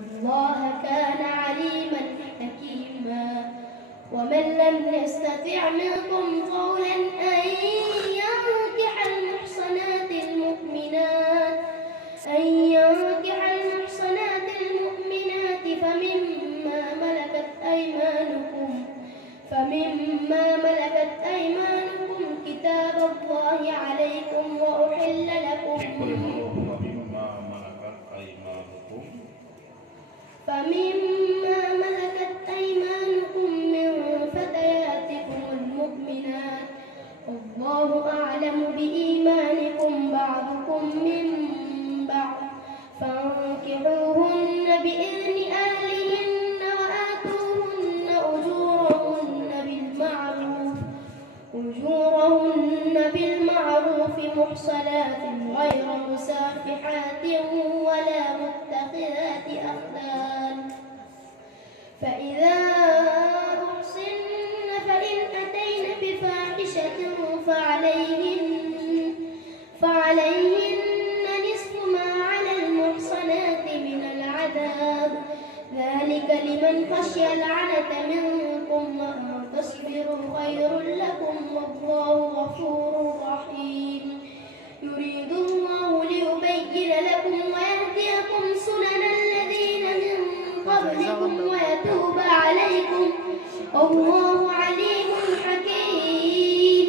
الله كان عليما حكيما. ومن لم يستطع منكم قولا أن ينكح المحصنات المؤمنات فمما ملكت أيمانكم كتاب الله عليكم وأحل لكم من فتياتكم المؤمنات والله أعلم بإيمانكم بعضكم من بعض فانكحوهن بإذن أهلهن وآتوهن أجورهن بالمعروف محصنات غير مسافحات ولا متخذات أخدان. فإذا أحصن فإن أتين بفاحشة فعليهن نصف ما على المحصنات من العذاب ذلك لمن خشي العنة منكم وأن تصبروا خير لكم والله غفور رحيم. يريد الله ليبين لكم ويهديكم سنن الذين من قبلكم ويتوب عليكم والله عليم حكيم.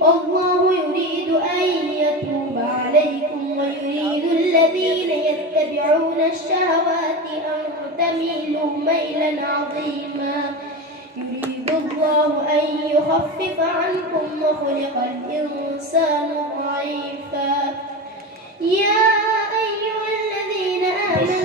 والله يريد أن يتوب عليكم ويريد الذين يتبعون الشهوات أن تميلوا ميلا عظيما. يريد الله أن يخفف عنكم وخلق الإنسان ضعيفا. يا أيها الذين آمنوا